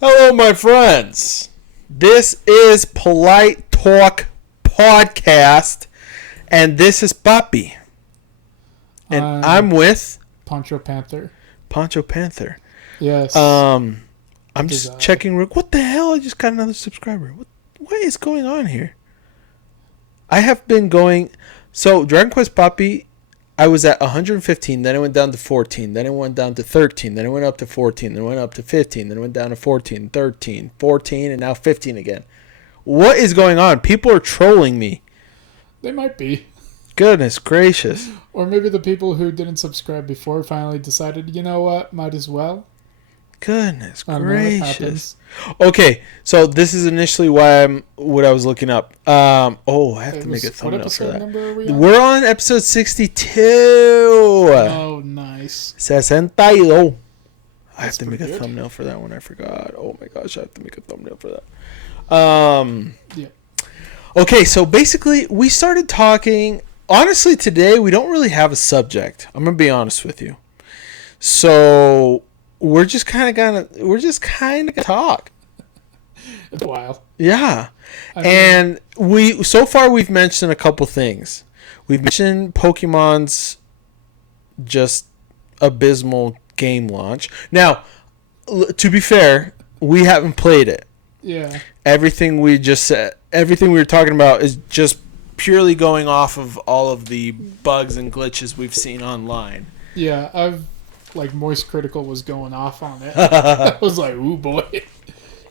Hello, my friends. This is Polite Talk Podcast, and this is Papi. And I'm with Poncho Panther. Poncho Panther. Yes. I'm just checking. What the hell? I just got another subscriber. What is going on here? I have been going. So, Dragon Quest Papi, I was at 115, then it went down to 14, then it went down to 13, then it went up to 14, then it went up to 15, then it went down to 14, 13, 14, and now 15 again. What is going on? People are trolling me. They might be. Goodness gracious. Or maybe the people who didn't subscribe before finally decided, you know what, might as well. Goodness gracious. Okay, so this is initially what I was looking up. I have to make a thumbnail for that. Number are we on? We're on episode 62. Oh, nice. 62. I have to make a thumbnail for that one. I forgot. Oh my gosh, I have to make a thumbnail for that. Yeah. Okay, so basically we started talking. Honestly, today we don't really have a subject. I'm gonna be honest with you. So we're just kind of gonna talk. It's a while. Yeah. And so far we've mentioned a couple things. We've mentioned Pokemon's just abysmal game launch. Now, to be fair, we haven't played it. Yeah. Everything we were talking about is just purely going off of all of the bugs and glitches we've seen online. Yeah, Moist Critical was going off on it. I was like, ooh boy.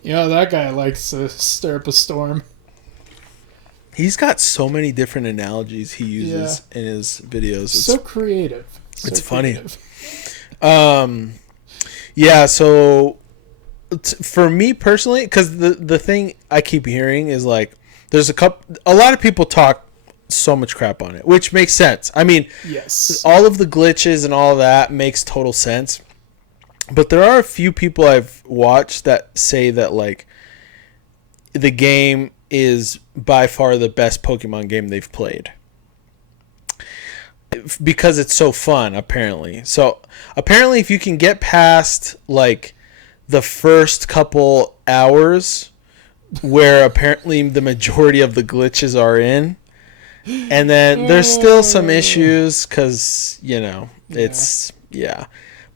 You know, that guy likes to stir up a storm. He's got so many different analogies he uses in his videos. It's so creative. It's funny. Yeah, so for me personally, because the thing I keep hearing is like, there's a lot of people talk so much crap on it, which makes sense. I mean, yes, all of the glitches and all of that makes total sense. But there are a few people I've watched that say that like the game is by far the best Pokemon game they've played. Because it's so fun, apparently. So apparently if you can get past like the first couple hours where apparently the majority of the glitches are in, and then there's still some issues because, you know, it's,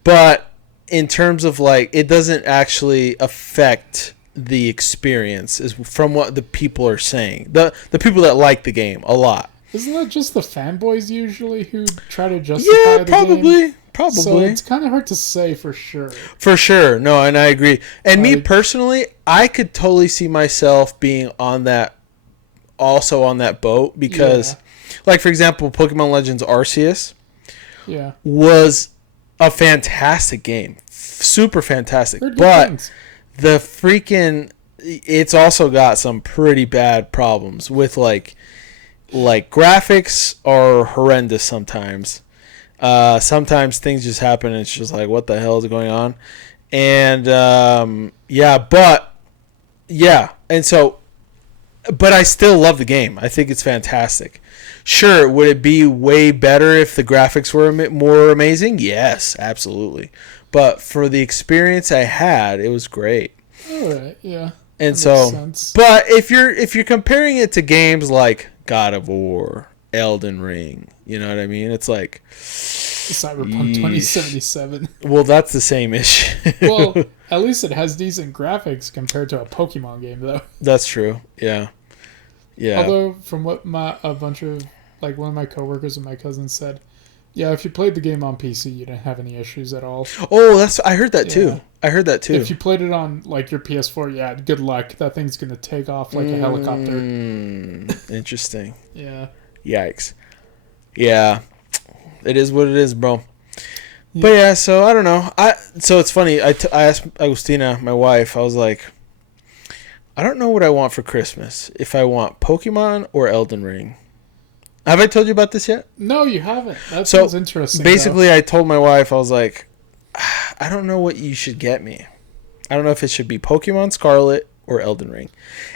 But in terms of like, it doesn't actually affect the experience, is from what the people are saying. The people that like the game a lot. Isn't that just the fanboys usually who try to justify the game? Probably. So it's kind of hard to say for sure. For sure. No, and I agree. And me personally, I could totally see myself being on that boat because, like, for example, Pokemon Legends Arceus was a fantastic game. Super fantastic. But the freaking... It's also got some pretty bad problems with, like graphics are horrendous sometimes. Sometimes things just happen and it's just like, what the hell is going on? And but I still love the game. I think it's fantastic. Sure, would it be way better if the graphics were more amazing? Yes, absolutely. But for the experience I had, it was great. All right, yeah. And but if you're comparing it to games like God of War, Elden Ring, you know what I mean? It's like Cyberpunk 2077. Well, that's the same issue. Well, at least it has decent graphics compared to a Pokemon game, though. That's true. Yeah. Although, from what one of my coworkers and my cousins said, yeah, if you played the game on PC, you didn't have any issues at all. Oh, I heard that too. If you played it on like your PS4, good luck. That thing's gonna take off like a helicopter. Interesting. Yeah. Yikes. Yeah. It is what it is, bro. Yeah. But so I don't know. So it's funny. I asked Agustina, my wife, I was like, I don't know what I want for Christmas. If I want Pokemon or Elden Ring. Have I told you about this yet? No, you haven't. That sounds interesting. Basically, I told my wife, I was like, I don't know what you should get me. I don't know if it should be Pokemon Scarlet or Elden Ring.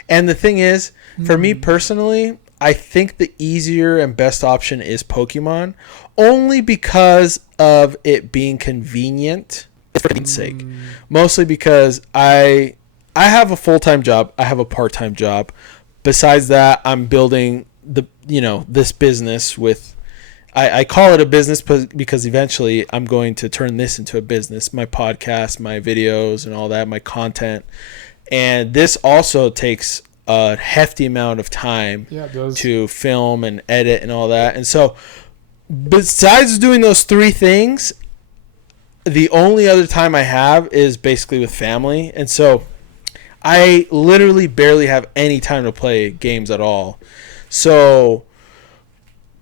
And the thing is, for me personally, I think the easier and best option is Pokemon, only because of it being convenient for its sake. Mostly because I I have a full-time job. I have a part-time job. Besides that, I'm building this business with. I call it a business because eventually I'm going to turn this into a business. My podcast, my videos, and all that, my content, and this also takes a hefty amount of time to film and edit and all that. And so, besides doing those three things, the only other time I have is basically with family, and so I literally barely have any time to play games at all. So,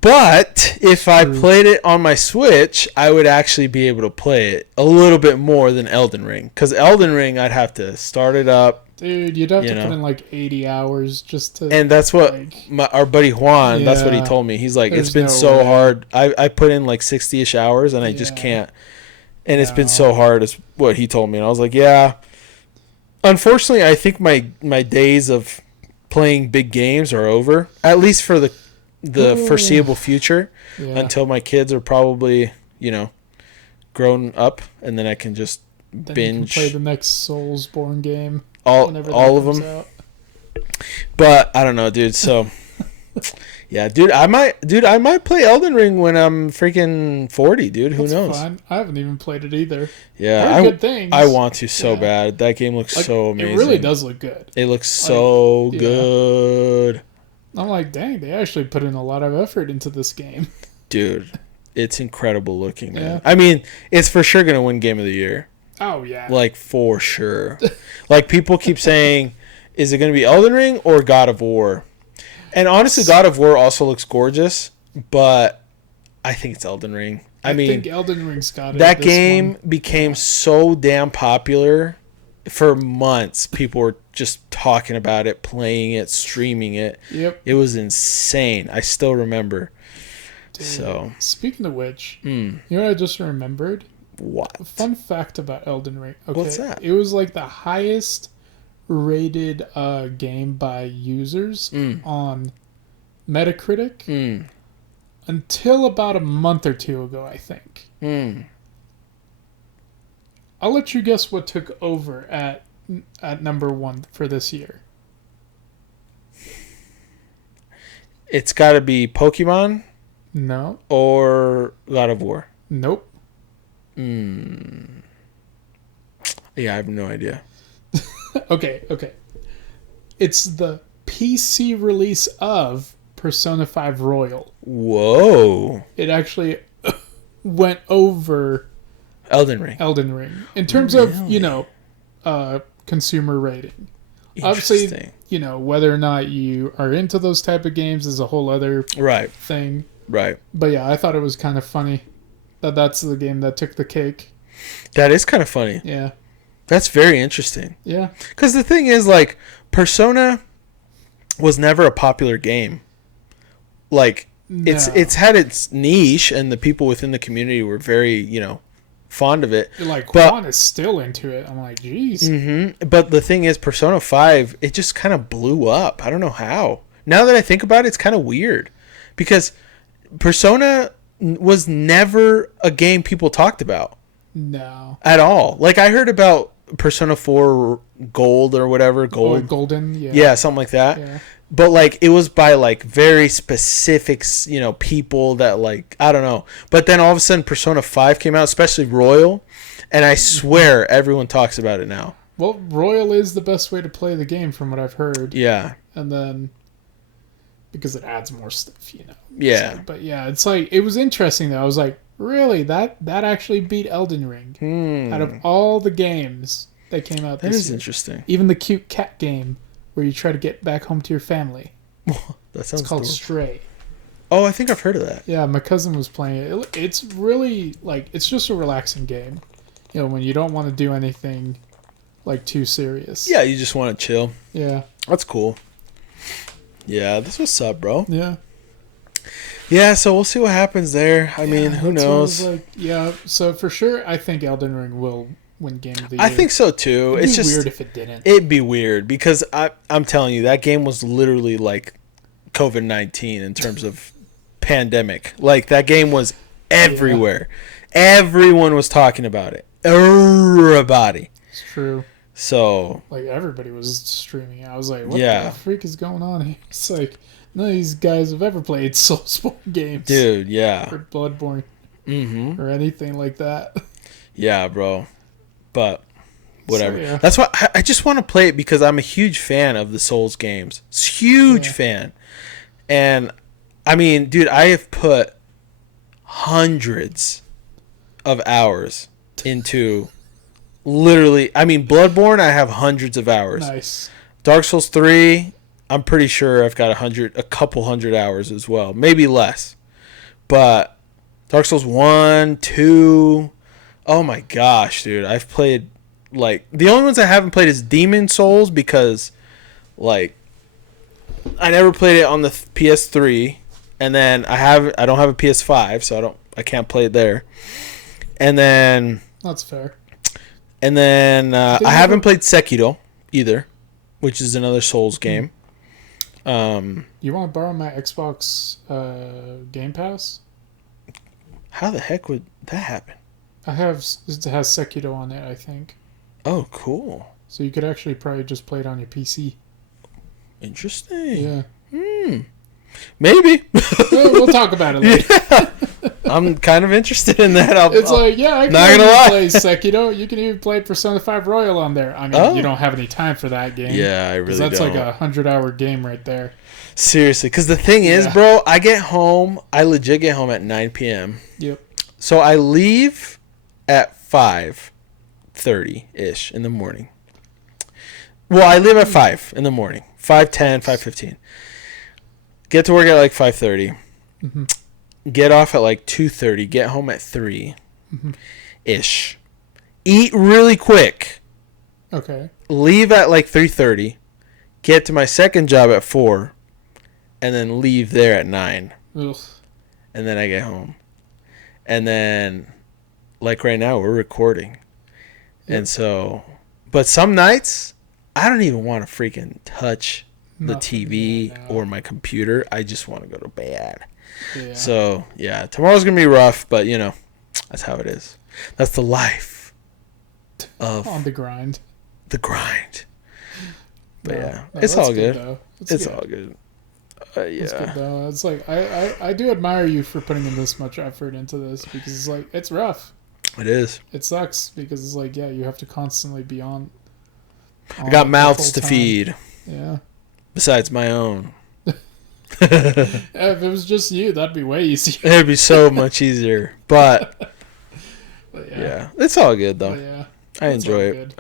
but if I played it on my Switch, I would actually be able to play it a little bit more than Elden Ring. Because Elden Ring, I'd have to start it up. Dude, you'd have to put in like 80 hours just to... And that's what our buddy Juan, that's what he told me. He's like, it's been so hard. I put in like 60-ish hours and I just can't. And it's been so hard is what he told me. And I was like, yeah. Unfortunately, I think my days of playing big games are over. At least for the foreseeable future. Yeah. Until my kids are probably, grown up. And then I can just binge. You can play the next Soulsborne game. All of them. Out. But, I don't know, dude. So... Yeah, dude, I might play Elden Ring when I'm freaking 40, dude. Who knows? Fine. I haven't even played it either. Yeah, good things. I want to so bad. That game looks so amazing. It really does look good. It looks so good. I'm like, dang, they actually put in a lot of effort into this game. Dude, it's incredible looking, man. Yeah. I mean, it's for sure going to win Game of the Year. Oh, yeah. Like, for sure. Like, people keep saying, is it going to be Elden Ring or God of War? And honestly, God of War also looks gorgeous, but I think it's Elden Ring. I mean, think Elden Ring's got it. That game became so damn popular for months. People were just talking about it, playing it, streaming it. Yep. It was insane. I still remember. Dude, so, speaking of which, you know what I just remembered? What? A fun fact about Elden Ring. Okay, what's that? It was like the highest rated game by users on Metacritic until about a month or two ago, I think. I'll let you guess what took over at number one for this year. It's got to be Pokemon? No. Or God of War? Nope. Yeah, I have no idea. Okay. It's the PC release of Persona 5 Royal. Whoa. It actually went over Elden Ring. In terms of, consumer rating. Obviously, whether or not you are into those type of games is a whole other thing. Right. But yeah, I thought it was kind of funny that that's the game that took the cake. That is kind of funny. Yeah. That's very interesting. Yeah. Because the thing is, like, Persona was never a popular game. Like, it's had its niche, and the people within the community were very, fond of it. Like, Juan is still into it. I'm like, geez. Mm-hmm. But the thing is, Persona 5, it just kind of blew up. I don't know how. Now that I think about it, it's kind of weird. Because Persona was never a game people talked about. No. At all. Like, I heard about Persona 4 Gold or whatever. Golden, yeah. Yeah, something like that. Yeah. But, like, it was by, like, very specific, people that, like, I don't know. But then all of a sudden Persona 5 came out, especially Royal, and I swear everyone talks about it now. Well, Royal is the best way to play the game from what I've heard. Yeah. And then, because it adds more stuff, Yeah. But yeah, it's like, it was interesting though. I was like, really? That actually beat Elden Ring. Out of all the games that came out this year. That is interesting. Even the cute cat game where you try to get back home to your family. That sounds It's called cool. Stray. Oh, I think I've heard of that. Yeah, my cousin was playing it. It's really, like, it's just a relaxing game. When you don't want to do anything, like, too serious. Yeah, you just want to chill. Yeah. That's cool. Yeah, this was up, bro. Yeah. Yeah, so we'll see what happens there. I mean, who knows? So for sure, I think Elden Ring will win Game of the Year. I think so too. It'd be weird if it didn't. It'd be weird because I'm telling you, that game was literally like COVID-19 in terms of pandemic. Like, that game was everywhere. Yeah. Everyone was talking about it. Everybody. It's true. So Like everybody was streaming it. I was like, what yeah, the freak is going on here? It's like none of these guys have ever played Soulsborne games dude, yeah. or Bloodborne Mm-hmm. or anything like that. Yeah, bro. But So whatever. yeah. That's why I just want to play it because I'm a huge fan of the Souls games. Huge Yeah. fan. And I mean, dude, I have put hundreds of hours into literally. I mean, Bloodborne, I have hundreds of hours. Nice. Dark Souls 3, I'm pretty sure I've got a couple hundred hours as well, maybe less. But Dark Souls 1, 2, oh my gosh, dude, I've played like the only ones I haven't played is Demon Souls because like I never played it on the PS3, and then I don't have a PS5, so I can't play it there. And then That's fair. I haven't played Sekiro either, which is another Souls game. You want to borrow my Xbox Game Pass? How the heck would that happen? It has Sekiro on it, I think. Oh, cool. So you could actually probably just play it on your PC. Interesting. Yeah. Maybe. We'll talk about it later. Yeah. I'm kind of interested in that. I can not gonna lie. play Sekiro. You can even play Persona 5 Royal on there. I mean, you don't have any time for that game. Yeah, I really that's don't. like a 100-hour game right there. Seriously, because the thing is, bro, I legit get home at 9 p.m. Yep. So I leave at 5:30-ish in the morning. Well, I leave at 5 in the morning. 5:10, 5:15. Get to work at like 5:30. Mm-hmm. Get off at like 2:30. Get home at 3-ish. Eat really quick. Okay. Leave at like 3:30. Get to my second job at 4. And then leave there at 9. Ugh. And then I get home. And then, like right now, we're recording. Yep. And so, but some nights, I don't even want to freaking touch the TV or my computer. I just want to go to bed. Yeah. So, yeah, tomorrow's going to be rough, but, you know, that's how it is. That's the life of on the grind. the grind. But, No, yeah, no, it's all good. Though. It's all good. Yeah. It's good, though. It's like, I do admire you for putting in this much effort into this because it's like, it's rough. It is. It sucks because it's like, yeah, you have to constantly be on I got mouths to feed. Yeah. Besides my own. If it was just you, that'd be way easier. It'd be so much easier. But, yeah, it's all good, though. But yeah, I enjoy it.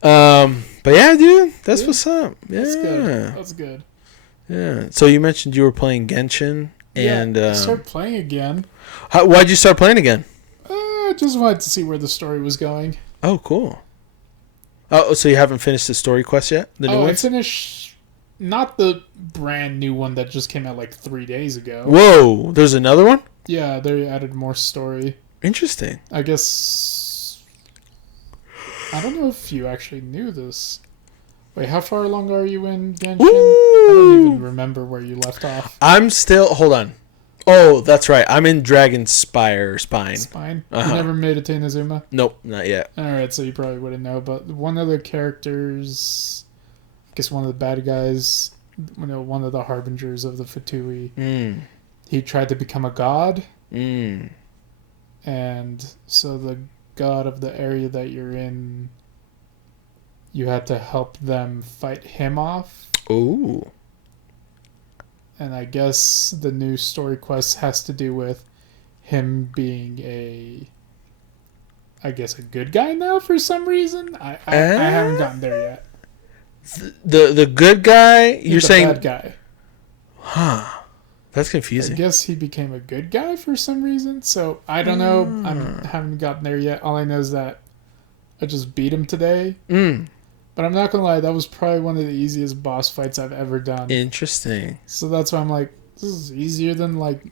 But yeah, dude, that's what's up. Yeah. That's good. Yeah. So you mentioned you were playing Genshin. And I started playing again. Why'd you start playing again? I just wanted to see where the story was going. Oh, cool. Oh, so you haven't finished the story quest yet? The new I one? finished not the brand new one that just came out like 3 days ago. Whoa, there's another one? Yeah, they added more story. Interesting. I guess I don't know if you actually knew this. Wait, how far along are you in Genshin? I don't even remember where you left off. I'm still... Hold on. Oh, that's right. I'm in Dragon Spine. Spine? You never made it to Inazuma? Nope, not yet. Alright, so you probably wouldn't know, but one of the characters, I guess one of the bad guys, one of the harbingers of the Fatui, he tried to become a god. And so the god of the area that you're in, you had to help them fight him off. Ooh. And I guess the new story quest has to do with him being I guess a good guy now for some reason. I haven't gotten there yet. The good guy? You're saying... bad guy. Huh. That's confusing. I guess he became a good guy for some reason. So, I don't know. I haven't gotten there yet. All I know is that I just beat him today. But I'm not going to lie. That was probably one of the easiest boss fights I've ever done. Interesting. So that's why I'm like, this is easier than like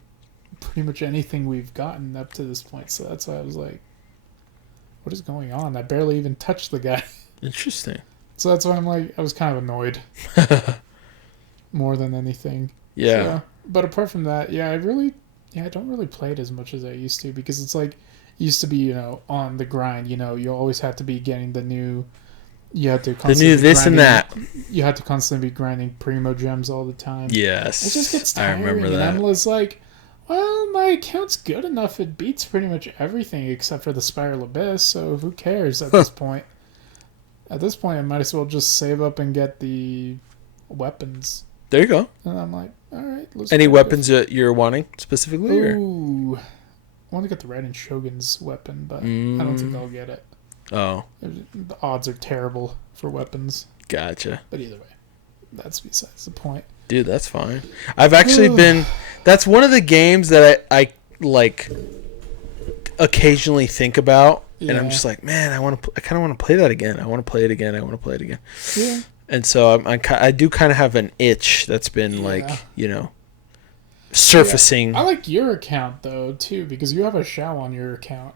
pretty much anything we've gotten up to this point. So that's why I was like, what is going on? I barely even touched the guy. Interesting. So that's why I'm like, I was kind of annoyed. More than anything. Yeah. So, but apart from that, I don't really play it as much as I used to because it's like used to be, on the grind. You always had to be getting the new. You had to The constantly new be this and grinding- that. You had to constantly be grinding primo gems all the time. Yes. It just gets I tiring. remember that. And I'm just like, well, my account's good enough. It beats pretty much everything except for the Spiral Abyss. So who cares at this point? At this point, I might as well just save up and get the weapons. There you go. And I'm like, all right. Any weapons that you're wanting specifically? Ooh. I want to get the Raiden Shogun's weapon, but I don't think I'll get it. Oh. The odds are terrible for weapons. Gotcha. But either way, that's besides the point. Dude, that's fine. I've actually been... That's one of the games that I like occasionally think about. Yeah. And I'm just like, man, I kind of want to play that again. I want to play it again. Yeah. And so I do kind of have an itch that's been surfacing. Yeah. I like your account though too because you have a Shao on your account,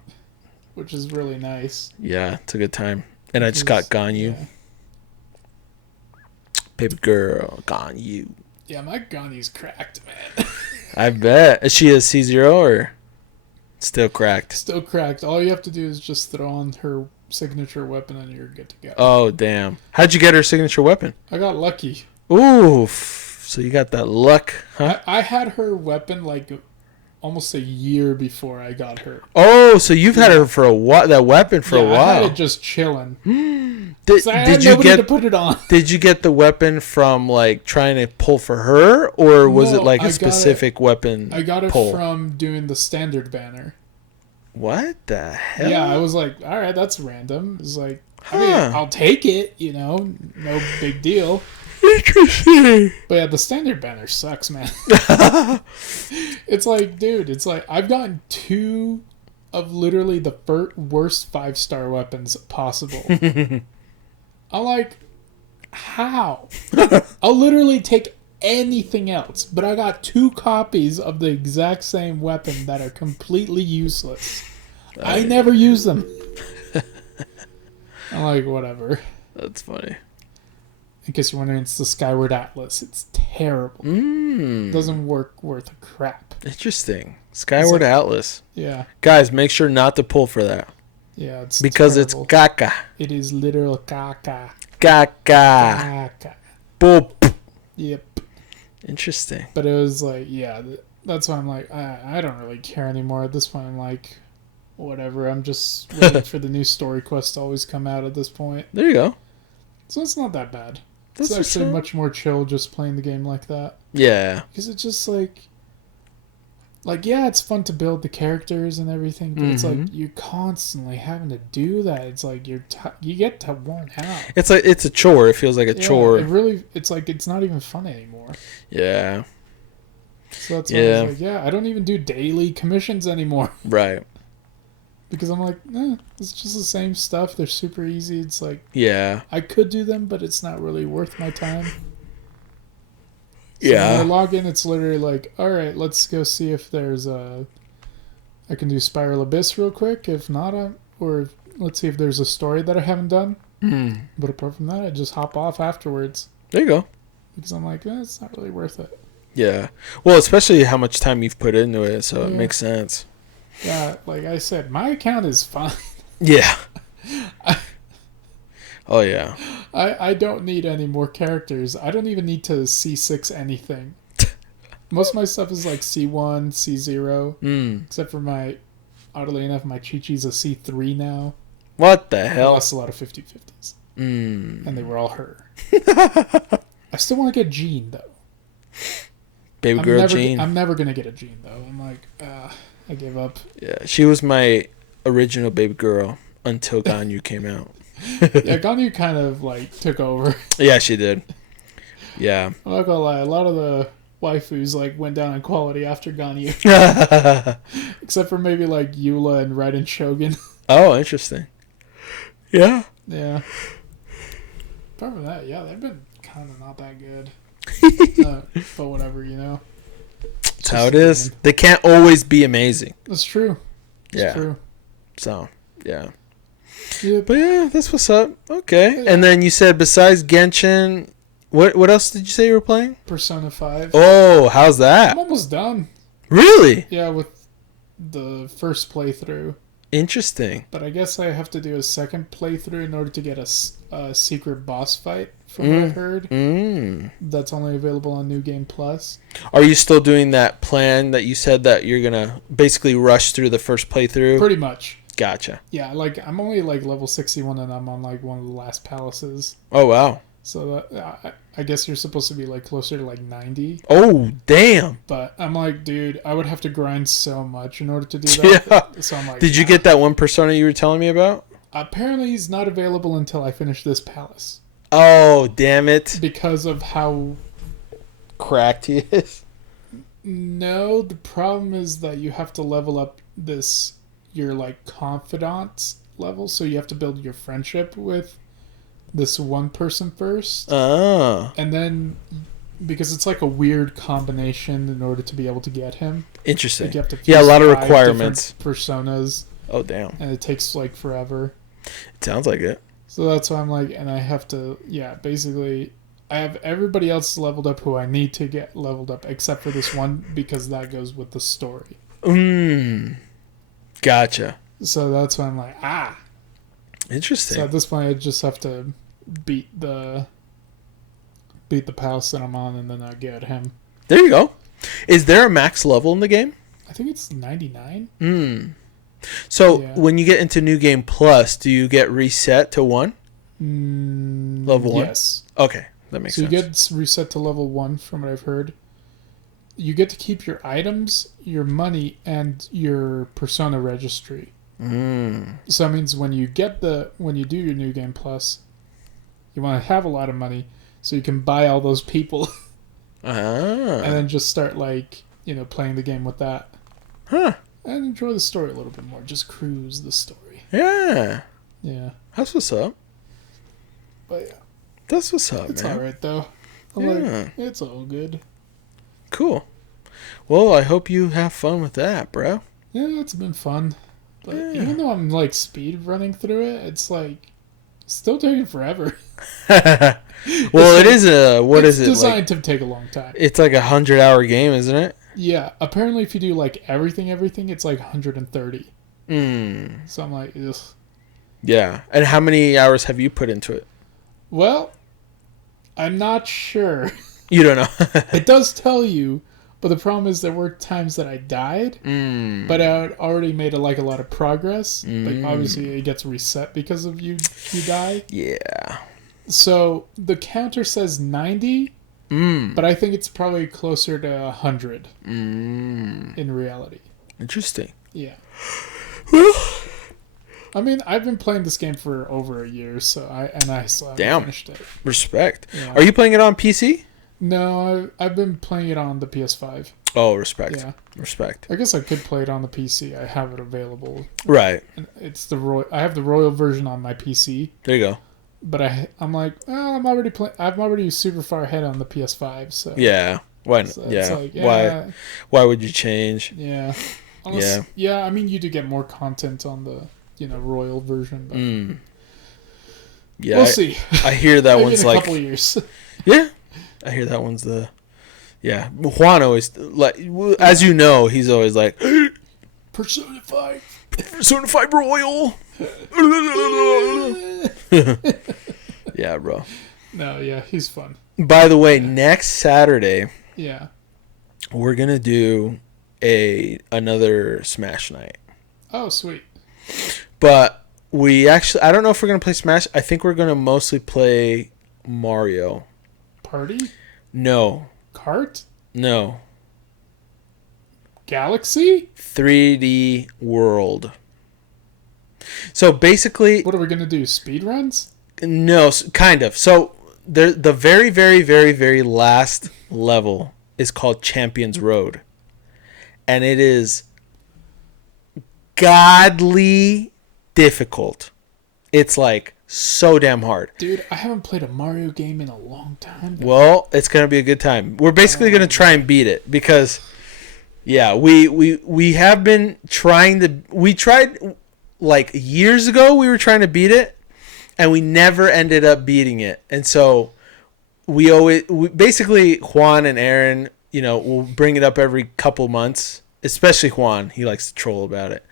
which is really nice. Yeah, it's a good time. And I just got Ganyu. Yeah. Baby girl, Ganyu. Yeah, my Ganyu's cracked, man. I bet. Is she a C0 or still cracked? Still cracked. All you have to do is just throw on her signature weapon and you're good to go. Oh, damn. How'd you get her signature weapon? I got lucky. Ooh, so you got that luck, huh? I had her weapon like almost a year before I got her. Oh, so you've had her for that weapon for a while. I had it just chilling. Did you get to put it on? Did you get the weapon from like trying to pull for her, or was it like a specific weapon? I got it pull? from doing the standard banner. What the hell? Yeah, I was like, all right, that's random. It's like, I mean, I'll take it, no big deal. Interesting. But yeah, the standard banner sucks, man. It's like, dude, I've gotten 2 of literally the worst 5-star weapons possible. I'm like, how? I'll literally take anything else, but I got 2 copies of the exact same weapon that are completely useless. I never use them. I'm like, whatever. That's funny. In case you're wondering, it's the Skyward Atlas. It's terrible. Doesn't work worth a crap. Interesting. Skyward Atlas. Yeah. Guys, make sure not to pull for that. Yeah, it's because terrible. It's caca. It is literal caca. Caca. Caca. Boop. Yep. Interesting. But it was like, yeah, that's why I'm like, I don't really care anymore. At this point, I'm like, whatever. I'm just waiting for the new story quest to always come out at this point. There you go. So it's not that bad. That's it's actually much more chill just playing the game like that. Yeah. Because it's just like, yeah, it's fun to build the characters and everything, but it's like you're constantly having to do that. It's like you get to worn out. It's like it's a chore. It feels like a chore. It's like it's not even fun anymore. Yeah. So that's why I was like, I don't even do daily commissions anymore. Right. Because I'm like, it's just the same stuff. They're super easy. It's like, I could do them, but it's not really worth my time. So yeah. when I log in, it's literally like, all right, let's go see if there's I can do Spiral Abyss real quick. If not, or let's see if there's a story that I haven't done. But apart from that, I just hop off afterwards. There you go. Because I'm like, it's not really worth it. Yeah. Well, especially how much time you've put into it, so it makes sense. Yeah, like I said, my account is fine. Yeah. Oh, yeah. I don't need any more characters. I don't even need to C6 anything. Most of my stuff is like C1, C0. Except for oddly enough, my Chi-Chi's a C3 now. What the hell? I lost a lot of 50-50s. And they were all her. I still want to get Jean, though. Baby girl Jean. I'm never going to get a Jean, though. I'm like, I gave up. Yeah, she was my original baby girl until Ganyu came out. Yeah, Ganyu kind of like took over. Yeah, she did. Yeah. I'm not gonna lie, a lot of the waifus like went down in quality after Ganyu. Except for maybe like Eula and Raiden Shogun. Oh, interesting. Yeah. Yeah. Apart from that, yeah, they've been kind of not that good. But whatever, That's how it is. They can't always be amazing. That's true. It's true. So, yeah. Yep. But yeah, that's what's up. Okay. Yeah. And then you said besides Genshin, what else did you say you were playing? Persona 5. Oh, how's that? I'm almost done. Really? Yeah, with the first playthrough. Interesting. But I guess I have to do a second playthrough in order to get a secret boss fight, from what I heard. That's only available on New Game Plus. Are you still doing that plan that you said that you're going to basically rush through the first playthrough? Pretty much. Gotcha. Yeah, like, I'm only, like, level 61, and I'm on, like, one of the last palaces. Oh, wow. So I guess you're supposed to be, like, closer to, like, 90. Oh, damn. But I'm like, dude, I would have to grind so much in order to do that. Yeah. So I'm like, did you get that one persona you were telling me about? Apparently he's not available until I finish this palace. Oh, damn it. Because of how cracked he is? No, the problem is that you have to level up your, like, confidant level. So you have to build your friendship with this one person first. Oh. And then, because it's like a weird combination in order to be able to get him. Interesting. Like you have to yeah, a lot of requirements. Personas. Oh, damn. And it takes, like, forever. It sounds like it. So that's why I'm like, and I have to, basically, I have everybody else leveled up who I need to get leveled up, except for this one, because that goes with the story. Gotcha. So that's why I'm like, Interesting. So at this point, I just have to beat the palace that I'm on, and then I get him. There you go. Is there a max level in the game? I think it's 99. So when you get into New Game Plus, do you get reset to 1? Level 1? Yes. Okay, that makes sense. So you get reset to level 1 from what I've heard. You get to keep your items, your money, and your persona registry. So that means when you do your New Game Plus, you want to have a lot of money so you can buy all those people. And then just start, like, playing the game with that. Huh. And enjoy the story a little bit more. Just cruise the story. Yeah. Yeah. That's what's up. But yeah. That's what's up, it's man. It's alright, though. I'm like, it's all good. Cool. Well, I hope you have fun with that, bro. Yeah, it's been fun. But even though I'm, like, speed running through it, it's, like, still taking forever. Well, it is it's designed to take a long time. It's like 100-hour game, isn't it? Yeah. Apparently, if you do, like, everything, it's, like, 130. So I'm like, ugh. Yeah. And how many hours have you put into it? Well, I'm not sure. You don't know. It does tell you, but the problem is there were times that I died, but I had already made a lot of progress. Like, obviously, it gets reset because of you die. Yeah. So the counter says 90, but I think it's probably closer to 100 in reality. Interesting. Yeah. I mean, I've been playing this game for over a year, so I still haven't finished it. Respect. Yeah. Are you playing it on PC? No, I've been playing it on the PS5. Oh, respect. Yeah. Respect. I guess I could play it on the PC. I have it available. Right. And it's I have the Royal version on my PC. There you go. But I'm like, well, I'm already super far ahead on the PS5. So yeah. Why? So yeah. Like, yeah. Why would you change? Yeah. Unless, yeah. I mean, you do get more content on the Royal version. But Yeah. we'll see. I hear that one's in a like couple of years. Yeah. I hear that one's the. Yeah. Juan always like, as you know, he's always like Persona 5. Persona 5 Royal. Yeah, bro. No, yeah, he's fun. By the way, next Saturday, yeah, we're gonna do another Smash night. Oh, sweet. But I don't know if we're gonna play Smash. I think we're gonna mostly play Mario. Party? No. Kart? No. Galaxy? 3D World. So basically, what are we gonna do? Speed runs? No, kind of. So the very, very, very, very last level is called Champions Road, and it is godly difficult. It's like so damn hard. Dude, I haven't played a Mario game in a long time. Well, it's gonna be a good time. We're basically gonna try and beat it because, yeah, we have been trying to. We tried like years ago. We were trying to beat it, and we never ended up beating it. And so we basically Juan and Aaron, will bring it up every couple months especially Juan, he likes to troll about it.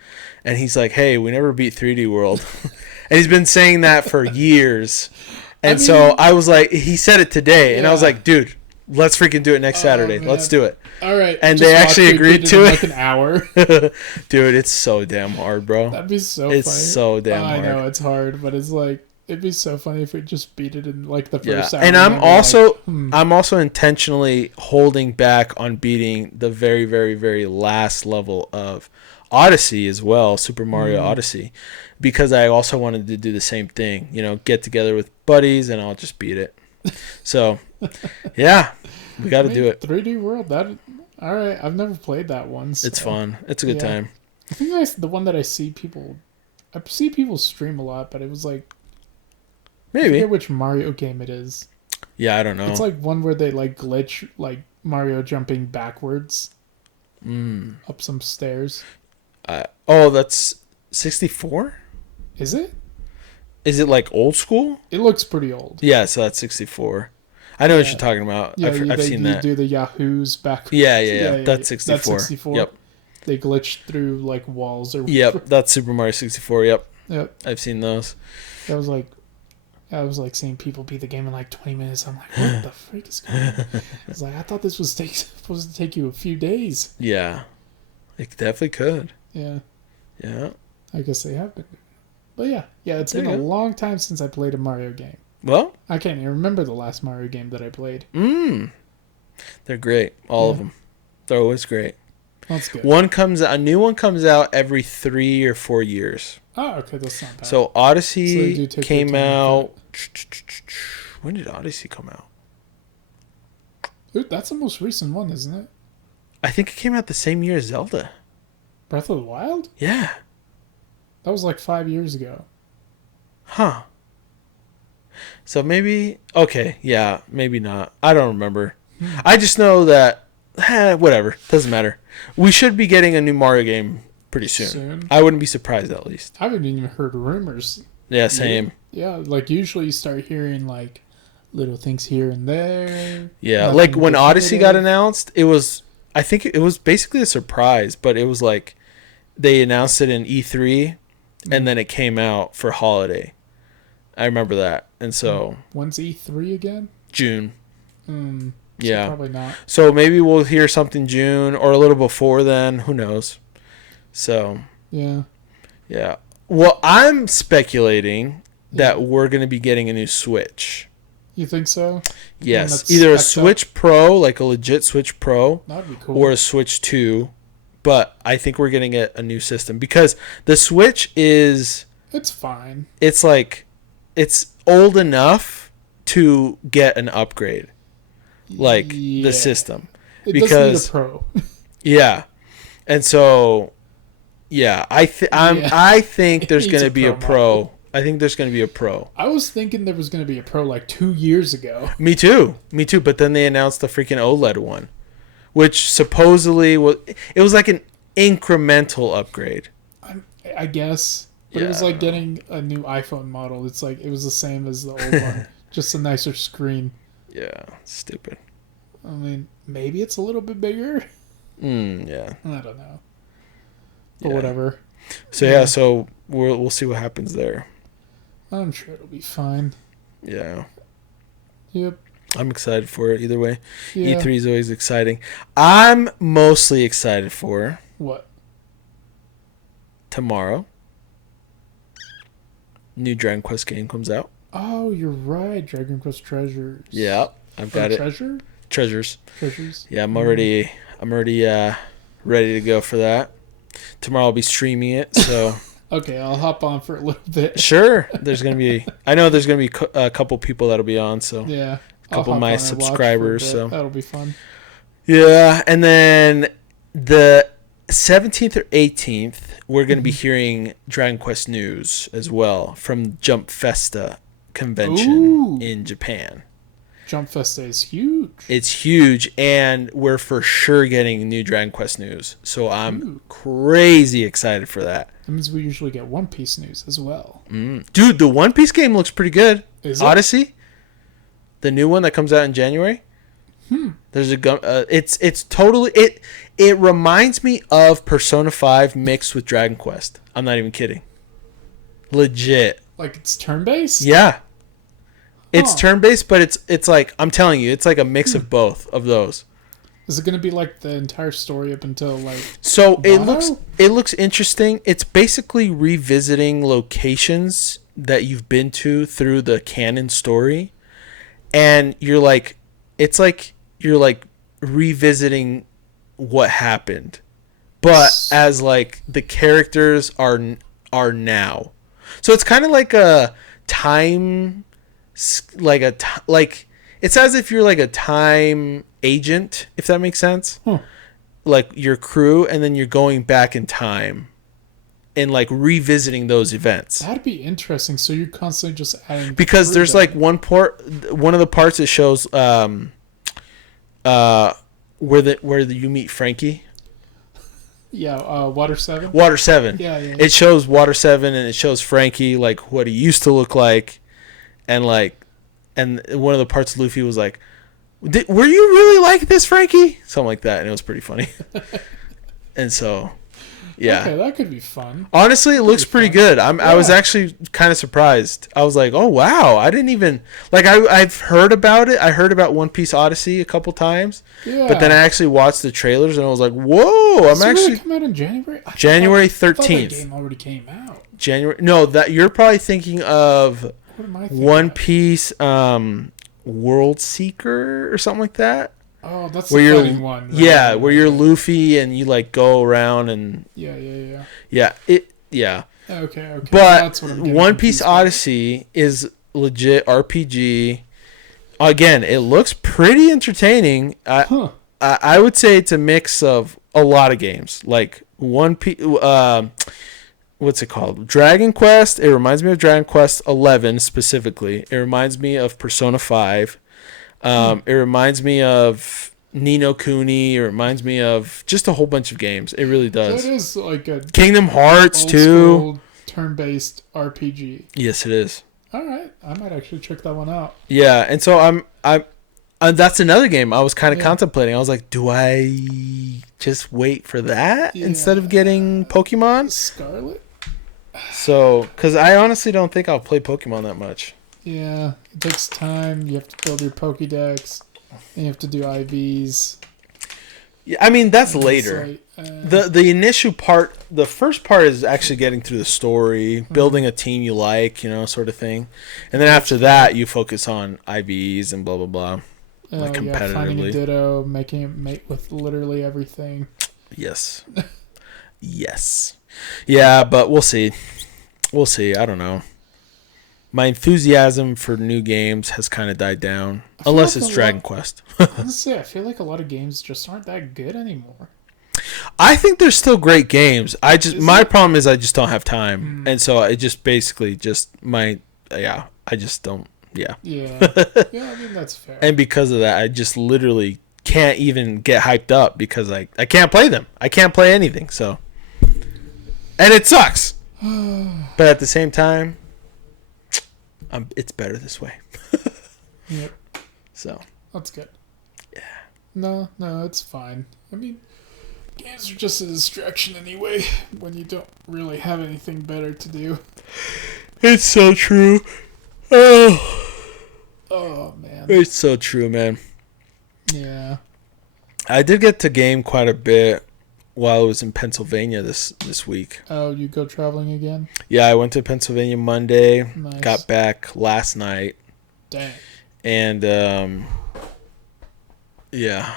And he's like, hey, we never beat 3D World. And he's been saying that for years. And so I was like, he said it today. And I was like, dude, let's freaking do it next Saturday. Man. Let's do it. All right. And they actually agreed to it. Like an hour. Dude, it's so damn hard, bro. That'd be so funny. It's so damn hard. I know it's hard, but it's like, it'd be so funny if we just beat it in like the first hour. And I'm also intentionally holding back on beating the very, very, very last level of Odyssey as well, Super Mario Odyssey, because I also wanted to do the same thing, get together with buddies and I'll just beat it. So, yeah, we got to do it. 3D World, all right. I've never played that one. So. It's fun. It's a good time. I think that's the one that I see people stream a lot, but it was like, maybe. I forget which Mario game it is. Yeah, I don't know. It's like one where they like glitch, like Mario jumping backwards up some stairs. That's 64? Is it? Is it like old school? It looks pretty old. Yeah, so that's 64. I know what you're talking about. Yeah, I've seen that. You do the Yahoos backwards. Yeah. That's 64. That's 64. Yep. They glitch through like walls or. Yep, that's Super Mario 64. Yep. I've seen those. That was like. I was like seeing people beat the game in like 20 minutes. I'm like, what the freak is going on? I was like, I thought this was supposed to take you a few days. Yeah. It definitely could. Yeah. Yeah. I guess they have been. But yeah, it's been a long time since I played a Mario game. Well, I can't even remember the last Mario game that I played. They're great. All of them. They're always great. That's good. A new one comes out every 3 or 4 years. Oh, okay, that's not bad. So Odyssey came out. When did Odyssey come out? Dude, that's the most recent one, isn't it? I think it came out the same year as Zelda. Breath of the Wild? Yeah. That was like 5 years ago. Huh. So maybe... Okay, yeah, maybe not. I don't remember. I just know that... whatever. Doesn't matter. We should be getting a new Mario game pretty soon. I wouldn't be surprised, at least. I haven't even heard rumors. Yeah, same. Yeah, like usually you start hearing like little things here and there. Yeah, like when Odyssey got announced, it was... I think it was basically a surprise, but it was like... They announced it in E3, and then it came out for holiday. I remember that. And so... When's E3 again? June. Yeah. So probably not. So maybe we'll hear something June or a little before then. Who knows? So... Yeah. Yeah. Well, I'm speculating that we're going to be getting a new Switch. You think so? Yes. Either a Switch Pro, like a legit Switch Pro, that'd be cool, or a Switch 2. But I think we're getting a new system because the Switch is... It's fine. It's like... It's old enough to get an upgrade. Like the system. It doesn't need a Pro. Yeah. And so... Yeah, I think there's going to be a Pro. I think there's going to be a Pro. I was thinking there was going to be a Pro like 2 years ago. Me too. But then they announced the freaking OLED one, which supposedly it was like an incremental upgrade. I guess. But it was like getting a new iPhone model. It's like it was the same as the old one, just a nicer screen. Yeah, stupid. I mean, maybe it's a little bit bigger. Yeah. I don't know. But whatever. So so we'll see what happens there. I'm sure it'll be fine. Yeah. Yep. I'm excited for it either way. Yeah. E3 is always exciting. I'm mostly excited for what? Tomorrow. New Dragon Quest game comes out. Oh, you're right. Dragon Quest Treasures. Yeah, I've got it. Treasures. Yeah, I'm already ready to go for that. Tomorrow I'll be streaming it, so okay, I'll hop on for a little bit. Sure. I know there's going to be a couple people that'll be on, so yeah. A couple of my subscribers, so that'll be fun. Yeah, and then the 17th or 18th, we're going to be hearing Dragon Quest news as well from Jump Festa convention in Japan. Jump Festa is huge. It's huge, and we're for sure getting new Dragon Quest news. So I'm crazy excited for that. That means we usually get One Piece news as well. Dude, the One Piece game looks pretty good. Is it? Odyssey? The new one that comes out in January? There's a gun. It's totally it reminds me of Persona 5 mixed with Dragon Quest. I'm not even kidding. Legit. Like it's turn-based? Yeah. It's Huh. turn-based, but it's like I'm telling you, it's like a mix of both of those. Is it going to be like the entire story up until like So Wano? it looks interesting. It's basically revisiting locations that you've been to through the canon story, and you're like revisiting what happened, but as like the characters are now. So it's kind of like a time, like it's as if you're like a time agent, if that makes sense. Huh. Like your crew, and then you're going back in time and like revisiting those events. That'd be interesting. So you're constantly just adding Because there's like one of the parts that shows where you meet Frankie. Yeah, Water 7? Water 7. Yeah, yeah. It shows Water 7 and it shows Frankie like what he used to look like, and one of the parts Luffy was like, were you really like this, Frankie? Something like that, and it was pretty funny. And so, yeah. Okay, that could be fun. Honestly, it looks pretty good. I was actually kind of surprised. I was like, oh wow, I didn't even like I've heard about it. I heard about One Piece Odyssey a couple times. Yeah. But then I actually watched the trailers and I was like, whoa, Does it really come out in January? January I thought 13th. that game already came out. No, that you're probably thinking of What am I thinking One of? Piece World Seeker or something like that. Oh, that's Where the you're fighting one. Right? yeah, where you're Luffy and you like go around and Yeah. yeah. Okay. But That's what I'm getting One Piece confused with. Odyssey is legit RPG. Again, it looks pretty entertaining. Huh. I would say it's a mix of a lot of games, like One Piece. What's it called? Dragon Quest. It reminds me of Dragon Quest 11 specifically. It reminds me of Persona 5. It reminds me of Ni no Kuni. It reminds me of just a whole bunch of games. It really does. That is like a Kingdom Hearts old too. school turn-based RPG. Yes, it is. All right, I might actually check that one out. Yeah, and so I'm that's another game I was kind of Yeah. contemplating. I was like, do I just wait for that Yeah. instead of getting Pokemon? Scarlet? So, because I honestly don't think I'll play Pokemon that much. Yeah, it takes time. You have to build your Pokédex. And you have to do IVs. Yeah, I mean that's And it's later. like, The initial part, the first part is actually getting through the story, building a team you like, sort of thing, and then after that you focus on IVs and blah blah blah. Like finding competitively. a Ditto, making it mate with literally everything. Yes. Yes. Yeah, but we'll see. We'll see. I don't know. My enthusiasm for new games has kind of died down. feel Unless like it's a Dragon Quest. Honestly, I feel like a lot of games just aren't that good anymore. I think they're still great games. Is My it? problem is I just don't have time. And so it just basically just I just don't. Yeah. Yeah. Yeah, I mean, that's fair. And because of that, I just literally can't even get hyped up because I can't play them. I can't play anything. So. And it sucks. But at the same time, it's better this way. Yep, So. that's good. Yeah. No, it's fine. I mean, games are just a distraction anyway when you don't really have anything better to do. It's so true. Oh. Oh, man. It's so true, man. Yeah. I did get to game quite a bit while I was in Pennsylvania this week. Oh, you go traveling again? Yeah, I went to Pennsylvania Monday, Nice. got back last night, Dang. and yeah,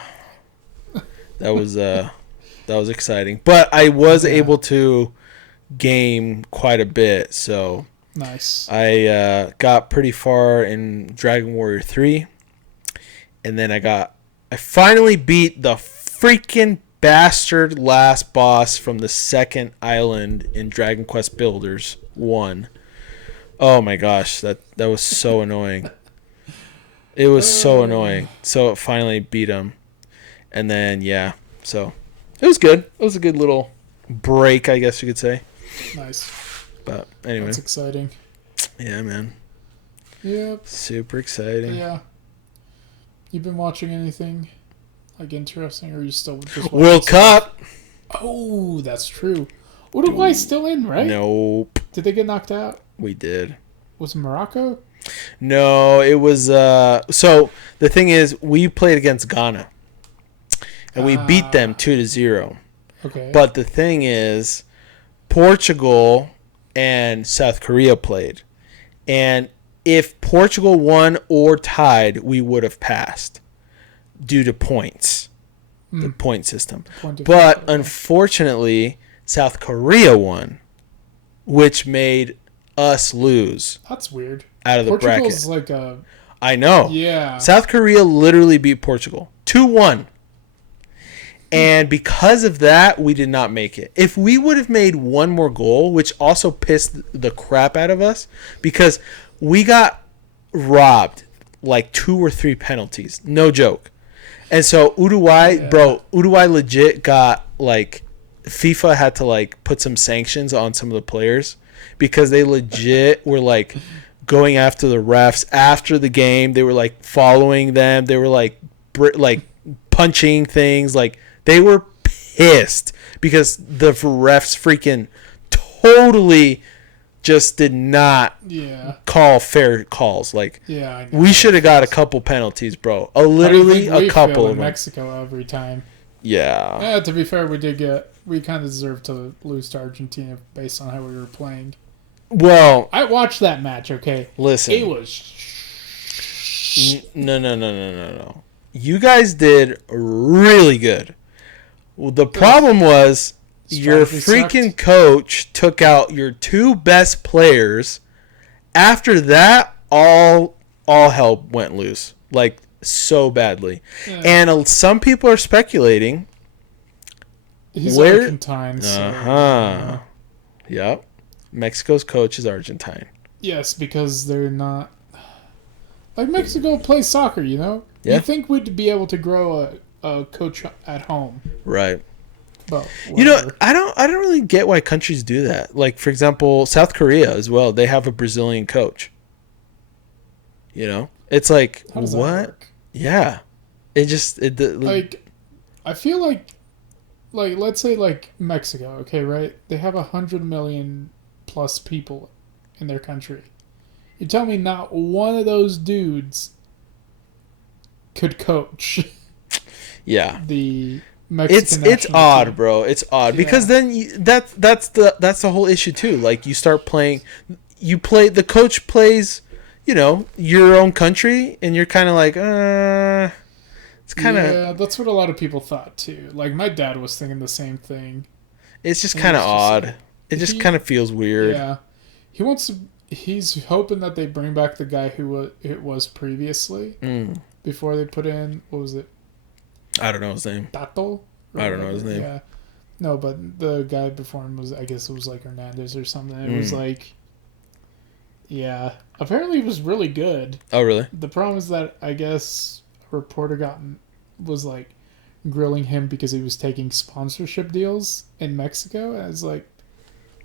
that was exciting. But I was able to game quite a bit, so Nice. I got pretty far in Dragon Warrior 3, and then I finally beat the freaking bastard last boss from the second island in Dragon Quest Builders 1. Oh my gosh, that was so annoying. It was so annoying. So it finally beat him. And then yeah, so it was good. It was a good little break, I guess you could say. Nice. But anyway, That's exciting. yeah, man. Yep. Super exciting. Yeah. You been watching anything? like interesting, or are you still just World Cup. Oh, that's true. Uruguay's still in, right? Nope. Did they get knocked out? We did. Was it Morocco? No, it was. So the thing is, we played against Ghana, and we beat them 2-0. Okay. But the thing is, Portugal and South Korea played, and if Portugal won or tied, we would have passed due to points, the point system. But unfortunately, South Korea won, which made us lose. That's weird. Out of the Portugal's bracket. like a... I know. Yeah. South Korea literally beat Portugal 2-1. And because of that, we did not make it. If we would have made one more goal, which also pissed the crap out of us, because we got robbed like 2 or 3 penalties. No joke. And so Uruguay, Uruguay legit got like, FIFA had to like put some sanctions on some of the players because they legit were like going after the refs after the game. They were like following them. They were like punching things. Like, they were pissed because the refs freaking totally just did not call fair calls. Like, we should have got a couple penalties, bro. Literally a couple of them. Mexico every time. Yeah. To be fair, we kind of deserved to lose to Argentina based on how we were playing. Well, I watched that match. Okay, listen. It was no. You guys did really good. Well, the problem was your freaking coach took out your 2 best players. After that, all hell went loose, like so badly. Yeah. And some people are speculating. He's Argentine. Yep. Mexico's coach is Argentine. Yes, because they're not... Like, Mexico plays soccer, you know? Yeah. You think we'd be able to grow a coach at home. Right. But you know, I don't really get why countries do that. Like, for example, South Korea as well. They have a Brazilian coach. You know? It's like, how does what? That work? Yeah. Like, I feel like, let's say, like, Mexico, okay, right? They have 100 million plus people in their country. You tell me not one of those dudes could coach. Yeah. The Mexican it's odd, team. Bro. It's odd because then that's the whole issue too. Like, you start playing, the coach plays, you know, your own country, and you're kind of like, it's kind of... Yeah, that's what a lot of people thought too. Like, my dad was thinking the same thing. It's just kind of odd. Like, it just kind of feels weird. Yeah. He's hoping that they bring back the guy who it was previously before they put in, what was it? I don't know his name. Tato? I don't know his name. Yeah. No, but the guy before him was, I guess it was like Hernandez or something. It was like, yeah. Apparently it was really good. Oh, really? The problem is that I guess a reporter was like grilling him because he was taking sponsorship deals in Mexico. And I was like,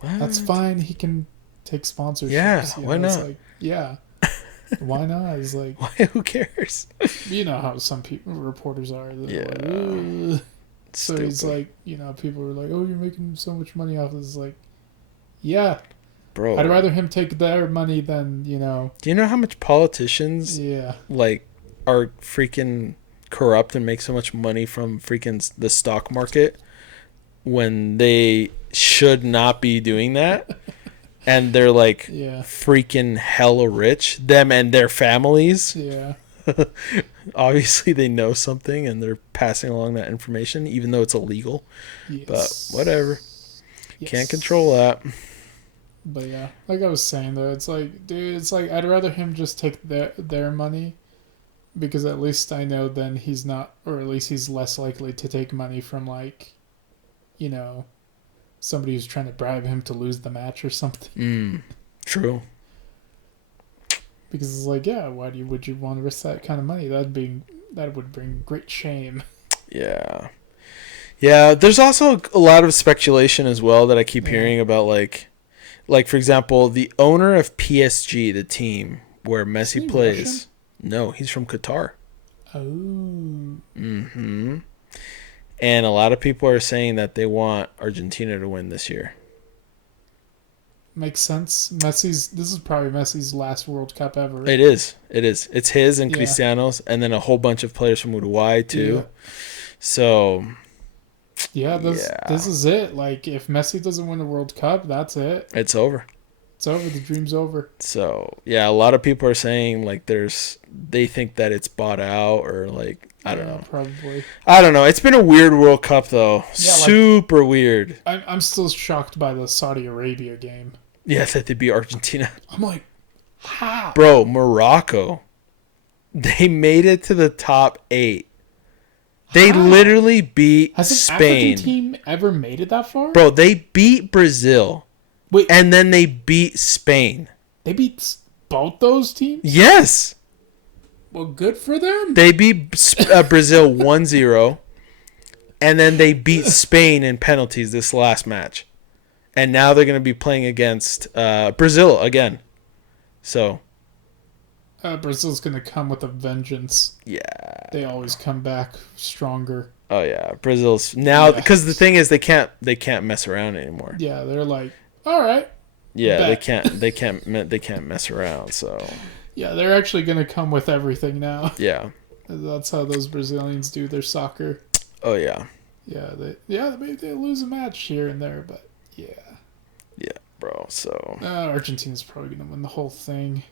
what? That's fine. He can take sponsorships. Yeah, why not? Like, yeah. Why not? It's like, who cares? You know how some reporters are. Yeah. Like, so it's like, you know, people are like, oh, you're making so much money off this. Like, yeah. Bro. I'd rather him take their money than, you know. Do you know how much politicians like are freaking corrupt and make so much money from freaking the stock market when they should not be doing that? And they're like freaking hella rich, them and their families. Yeah. Obviously, they know something and they're passing along that information, even though it's illegal. Yes. But whatever. Yes. Can't control that. But yeah, like I was saying though, it's like, dude, it's like I'd rather him just take their money, because at least I know then he's not, or at least he's less likely to take money from, like, you know, somebody who's trying to bribe him to lose the match or something. True. Because it's like, yeah, would you want to risk that kind of money? That would bring great shame. Yeah. Yeah, there's also a lot of speculation as well that I keep hearing about, like for example, the owner of PSG, the team where Messi plays. Russian? No, he's from Qatar. Oh. Mm-hmm. And a lot of people are saying that they want Argentina to win this year. Makes sense. This is probably Messi's last World Cup ever. It is. It's his and Yeah. Cristiano's, and then a whole bunch of players from Uruguay too. Yeah. So this is it. Like, if Messi doesn't win the World Cup, that's it. it's over. It's over. The dream's over. So yeah, a lot of people are saying like they think that it's bought out or like I don't know. Probably. I don't know. It's been a weird World Cup though. Yeah, Super weird. I'm still shocked by the Saudi Arabia game. Yes, that they beat Argentina. I'm like, how? Bro, Morocco. They made it to the top 8. They literally beat Has an Spain. African team ever made it that far? Bro, they beat Brazil. Wait, And then they beat Spain. they beat both those teams? Yes. Well, good for them. They beat Brazil 1-0. And then they beat Spain in penalties this last match. And now they're going to be playing against Brazil again. So. Brazil's going to come with a vengeance. Yeah. They always come back stronger. Oh, yeah. Brazil's now. Because the thing is, they can't mess around anymore. Yeah, they're like, all right. Yeah, bet. they can't mess around. So. Yeah, they're actually going to come with everything now. Yeah. That's how those Brazilians do their soccer. Oh, yeah. Yeah, maybe they lose a match here and there, but yeah. Yeah, bro. So. Argentina's probably going to win the whole thing.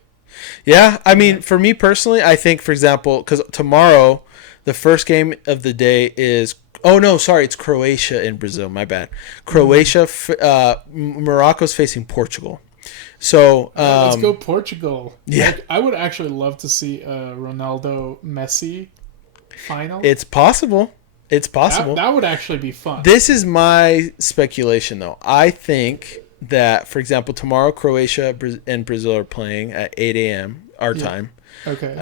Yeah, I mean, for me personally, I think, for example, because tomorrow, the first game of the day is. Oh no, sorry, it's Croatia and Brazil. My bad. Croatia, Morocco's facing Portugal. So let's go Portugal. Yeah, like, I would actually love to see a Ronaldo Messi final. It's possible. It's possible. That would actually be fun. This is my speculation, though. I think that, for example, tomorrow Croatia and Brazil are playing at 8 a.m. our time. Okay.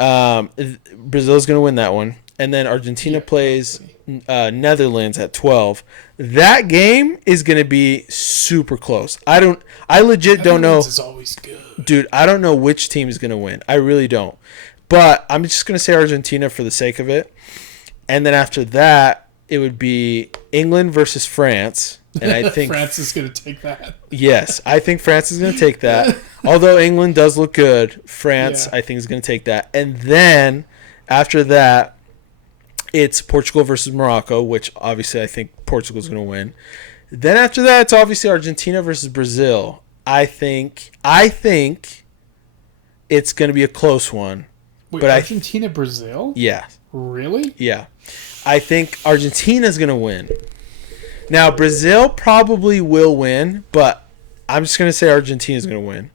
Brazil's going to win that one. And then Argentina plays Netherlands at 12. That game is going to be super close. I legit don't know. Netherlands is always good. Dude, I don't know which team is going to win. I really don't. But I'm just going to say Argentina for the sake of it. And then after that, it would be England versus France. And I think France is going to take that. Yes, I think France is going to take that. Although England does look good, France, I think, is going to take that. And then after that, it's Portugal versus Morocco, which obviously I think Portugal is going to win. Then after that, it's obviously Argentina versus Brazil. I think it's going to be a close one. Wait, but Argentina, Brazil? Yeah. Really? Yeah. I think Argentina's going to win. Now, Brazil probably will win, but I'm just going to say Argentina's going to win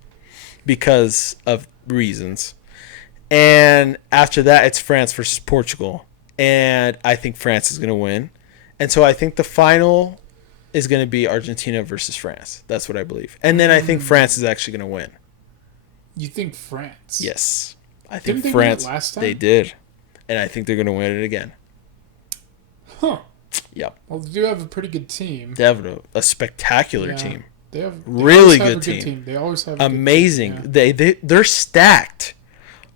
because of reasons. And after that, it's France versus Portugal. And I think France is going to win. And so I think the final is going to be Argentina versus France. That's what I believe. And then I think France is actually going to win. You think France? Yes. I think Didn't France. They win it last time? They did. And I think they're going to win it again. Huh. Yep. Well, they do have a pretty good team. They have a spectacular team. They really always have good team. They always have amazing. A good team, They're stacked,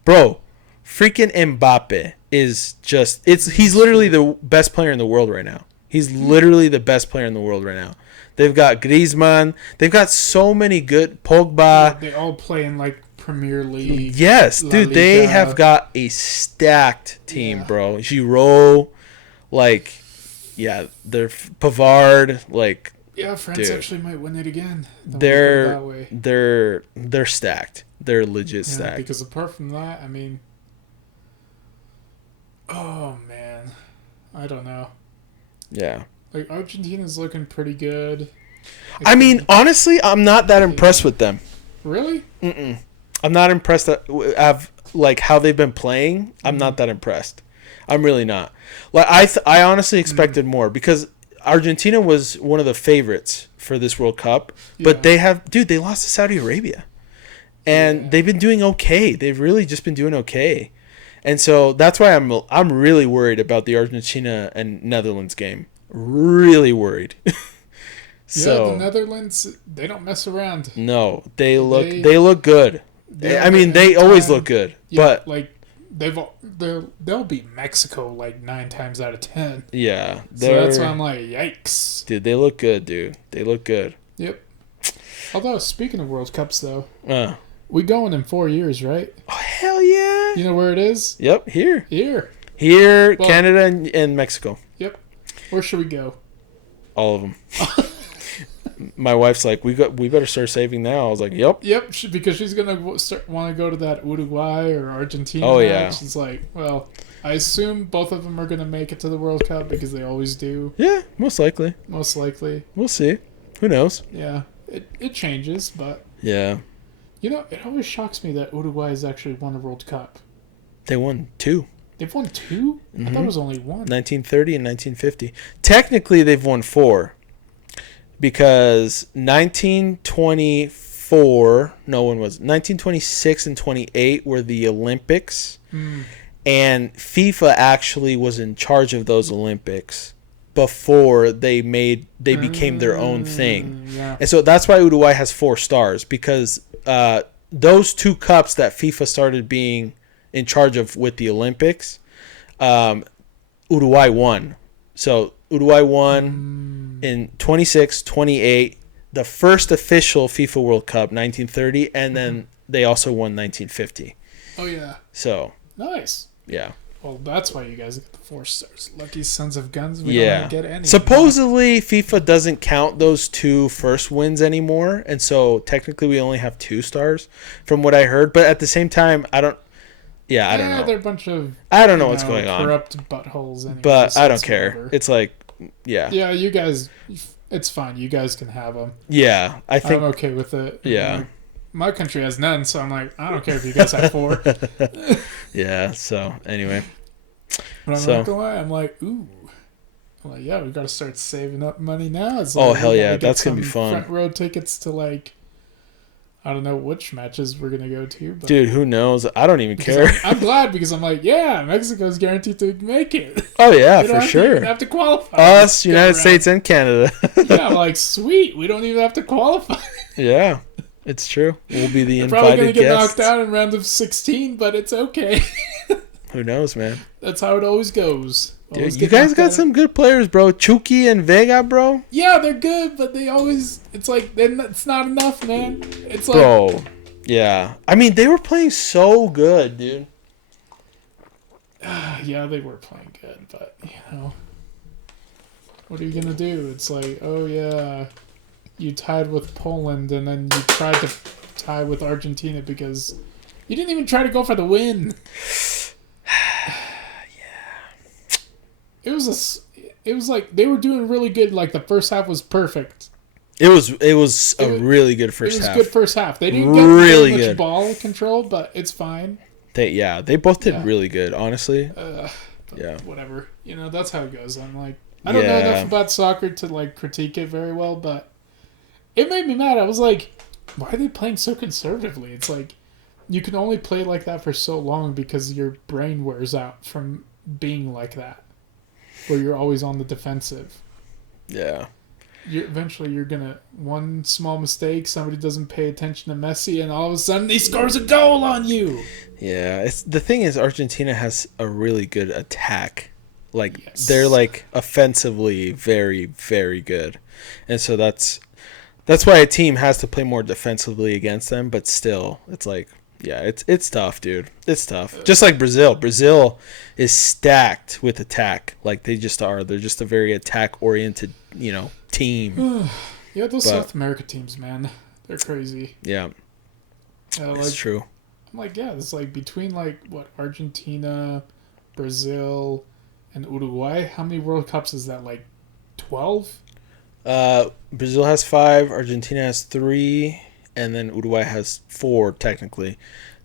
bro. Freaking Mbappe is just he's literally the best player in the world right now. He's literally the best player in the world right now. They've got Griezmann. They've got so many good Pogba. They all play in like Premier League. Yes, La dude. Liga. They have got a stacked team, bro. Giroud, they're Pavard, Yeah, France actually might win it again. They're stacked. They're legit stacked. Because apart from that, I mean, oh man, I don't know. Yeah. Like Argentina's looking pretty good. I mean, honestly, I'm not that impressed with them. Really? Mm-mm. I'm not impressed how they've been playing. I'm not that impressed. I'm really not. I honestly expected more because Argentina was one of the favorites for this World Cup, but they lost to Saudi Arabia, and they've been doing okay. They've really just been doing okay, and so that's why I'm really worried about the Argentina and Netherlands game. Really worried. So the Netherlands, they don't mess around. No, they look good. They always look good, but they'll beat Mexico like 9 times out of 10. Yeah. So that's why I'm like, yikes. Dude, they look good, dude. They look good. Yep. Although, speaking of World Cups, though, Uh. we going in 4 years, right? Oh, hell yeah. You know where it is? Yep, here. Well, Canada, and Mexico. Yep. Where should we go? All of them. My wife's like, we better start saving now. I was like, yep. Yep, because she's gonna want to go to that Uruguay or Argentina Oh, match. yeah. She's like, well, I assume both of them are gonna make it to the World Cup because they always do. Yeah, most likely. Most likely. We'll see. Who knows? Yeah, it changes, but Yeah. you know, it always shocks me that Uruguay has actually won a World Cup. They won 2. They've won 2? I thought it was only 1. 1930 and 1950. Technically, they've won 4. Because 1924, no one was. 1926 and 28 were the Olympics. And FIFA actually was in charge of those Olympics before they became their own thing. Yeah. And so that's why Uruguay has 4 stars, because those 2 cups that FIFA started being in charge of with the Olympics, Uruguay won. So Uruguay won in 26, 28, the first official FIFA World Cup, 1930, and then they also won 1950. Oh, yeah. So. Nice. Yeah. Well, that's why you guys get the 4 stars. Lucky sons of guns. We don't get any. Supposedly, FIFA doesn't count those 2 first wins anymore, and so technically we only have 2 stars from what I heard. But at the same time, I don't know. They're a bunch of what's going on. Corrupt buttholes. Anyways, but I don't care. Whatever. It's like, yeah. Yeah, you guys, it's fine. You guys can have them. Yeah, I think I'm okay with it. Yeah. Like, my country has none, so I'm like, I don't care if you guys have 4. Yeah. So anyway. But I'm not gonna lie. I'm like, ooh. I'm like, yeah, we got to start saving up money now. It's like, oh hell yeah, that's gonna be fun. Front row tickets to like, I don't know which matches we're gonna go to. But dude, who knows? I don't even care. I'm glad because I'm like, yeah, Mexico's guaranteed to make it. Oh yeah, for sure. Have to qualify. Us, United States, and Canada. Yeah, I'm like, sweet. We don't even have to qualify. Yeah, it's true. We'll be the We're invited probably gonna get guests. knocked out in round of 16, but it's okay. Who knows, man? That's how it always goes. Dude, you guys got some good players, bro. Chucky and Vega, bro. Yeah, they're good, but they always. It's like it's not enough, man. It's like, bro. Yeah, I mean they were playing so good, dude. Yeah, they were playing good, but what are you gonna do? It's like, oh yeah, you tied with Poland, and then you tried to tie with Argentina because you didn't even try to go for the win. Yeah. It was like they were doing really good. Like the first half was perfect. It was a really good first half. It was good first half. They didn't get really much good ball control, but it's fine. They both did really good, honestly. Yeah. Whatever. That's how it goes. I'm like, I don't know enough about soccer to like critique it very well, but it made me mad. I was like, why are they playing so conservatively? It's like you can only play like that for so long because your brain wears out from being like that, where you're always on the defensive. Yeah. Eventually you're gonna one small mistake, somebody doesn't pay attention to Messi, and all of a sudden he scores a goal on you. Yeah, the thing is Argentina has a really good attack. Like they're like offensively very, very good, and so that's why a team has to play more defensively against them. But still, it's like it's tough, dude. It's tough. Just like Brazil. Brazil is stacked with attack. Like they just are. They're just a very attack oriented, team. Yeah, those South America teams, man, they're crazy. Yeah, it's true. I'm like, it's like between like what Argentina, Brazil, and Uruguay. How many World Cups is that? Like 12? Brazil has 5, Argentina has 3, and then Uruguay has 4 technically.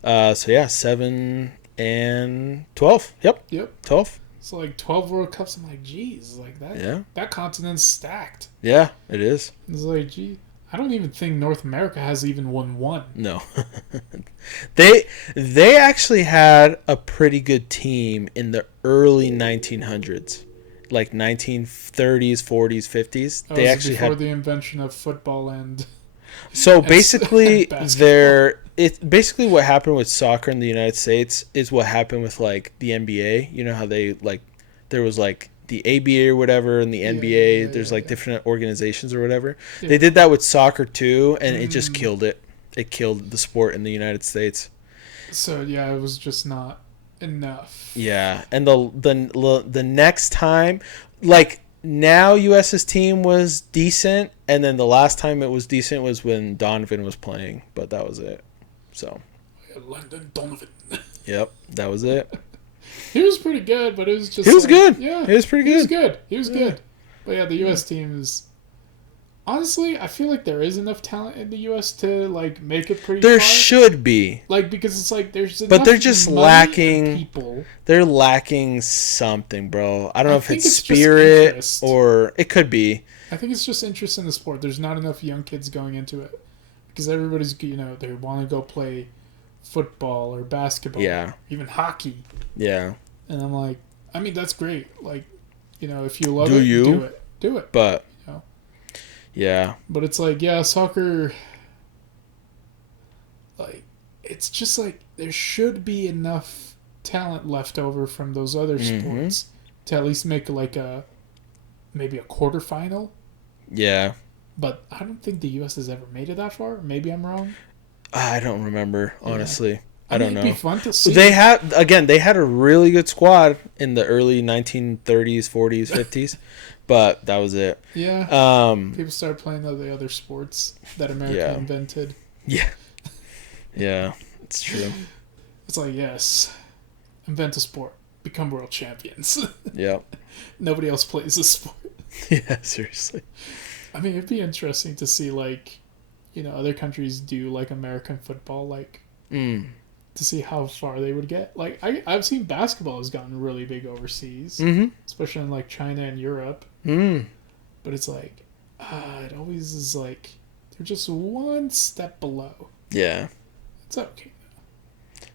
7 and 12. Yep. 12. So like 12 World Cups. I'm like, geez, like that. Yeah. That continent's stacked. Yeah, it is. It's like, gee, I don't even think North America has even won one. No. They actually had a pretty good team in the early 1900s. Like 1930s, 40s, 50s. They actually before had the invention of football and so basically it's basically what happened with soccer in the United States is what happened with like the NBA. You know how they like there was like the ABA or whatever and the NBA. There's like different organizations or whatever. Yeah. They did that with soccer too, and it just killed it. It killed the sport in the United States. So yeah, it was just not enough. Yeah, and the next time, like now, US's team was decent, and then the last time it was decent was when Donovan was playing, but that was it. So, London Donovan. Yep, that was it. He was pretty good, but it was just. He was good. Yeah, he was pretty good. He was good. But yeah, the US team is. Honestly, I feel like there is enough talent in the U.S. to like make it pretty. There far. Should be. Like because it's like there's. But they're just lacking. People. They're lacking something, bro. I don't know if it's spirit or it could be. I think it's just interest in the sport. There's not enough young kids going into it because everybody's they want to go play football or basketball. Yeah. Even hockey. Yeah. And I'm like, I mean that's great. Like, if you love do it, do it. But. Yeah. But it's like, yeah, soccer, like, it's just like there should be enough talent left over from those other sports to at least make like maybe a quarterfinal. Yeah. But I don't think the U.S. has ever made it that far. Maybe I'm wrong. I don't remember, honestly. Yeah. I don't know. It'd be fun to see. They had a really good squad in the early 1930s, 40s, 50s. But that was it. Yeah. People started playing the other sports that America invented. Yeah. Yeah, it's true. It's like, yes, invent a sport, become world champions. Yep. Nobody else plays this sport. Yeah, seriously. I mean, it'd be interesting to see, like, other countries do, like, American football, like, to see how far they would get. Like, I've seen basketball has gotten really big overseas, especially in, like, China and Europe. But it's like, it always is like, they're just one step below. Yeah. It's okay.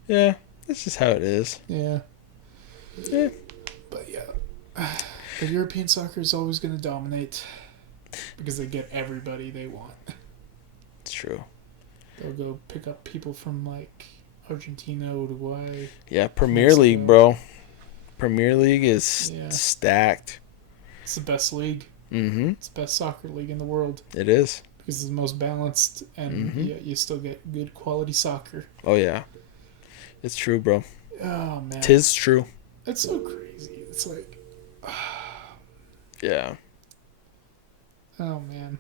Yeah, that's just how it is. Yeah. Yeah. But yeah, the European soccer is always going to dominate because they get everybody they want. It's true. They'll go pick up people from like Argentina, Uruguay. Yeah, Premier League, bro. Premier League is stacked. It's the best league. It's the best soccer league in the world. It is. Because it's the most balanced, and you still get good quality soccer. Oh, yeah. It's true, bro. Oh, man. 'Tis true. It's so crazy. It's like... Yeah. Oh, man.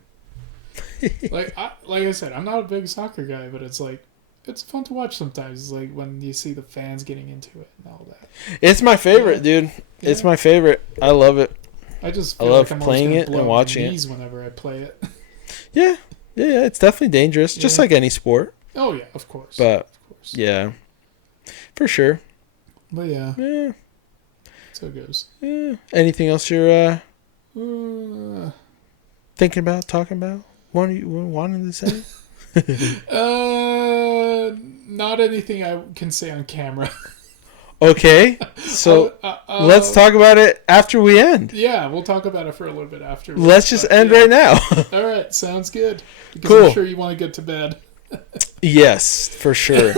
like I said, I'm not a big soccer guy, but it's like... It's fun to watch sometimes. It's like when you see the fans getting into it and all that. It's my favorite, dude. Yeah. It's my favorite. I love it. I just love like playing it and watching it. Whenever I play it. Yeah. It's definitely dangerous, just like any sport. Oh yeah, of course. But yeah, for sure. But yeah. So it goes. Yeah. Anything else you're thinking about, talking about? What are you wanting to say? Not anything I can say on camera. Okay, so let's talk about it after we end. Yeah, we'll talk about it for a little bit after. Let's just end right now. All right, sounds good. Because cool. I'm sure you want to get to bed. Yes, for sure.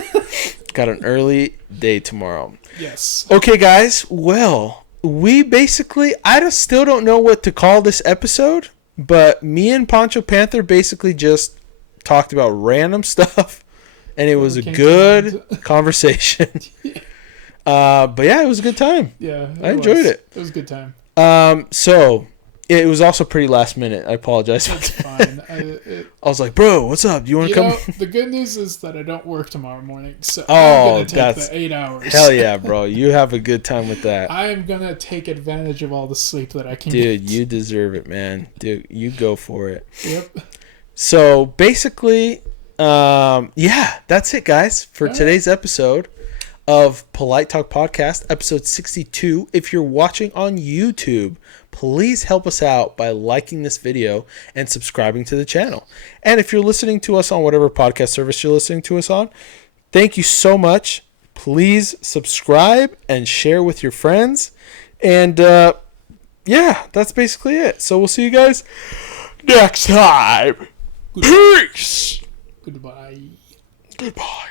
Got an early day tomorrow. Yes. Okay, guys. Well, we basically, I just still don't know what to call this episode, but me and Pancho Panther basically just talked about random stuff, and it was a good conversation. But yeah, it was a good time. Yeah, I enjoyed it. It was a good time. So it was also pretty last minute. I apologize. That's fine. I was like, bro, what's up? Do you want to come? The good news is that I don't work tomorrow morning, so I'm gonna take that's the 8 hours. Hell yeah, bro! You have a good time with that. I am gonna take advantage of all the sleep that I can get. Dude, you deserve it, man. Dude, you go for it. Yep. So basically, that's it, guys, for today's episode of Polite Talk Podcast, episode 62. If you're watching on YouTube, please help us out by liking this video and subscribing to the channel. And if you're listening to us on whatever podcast service you're listening to us on, thank you so much. Please subscribe and share with your friends. And that's basically it. So we'll see you guys next time. Peace. Goodbye. Goodbye.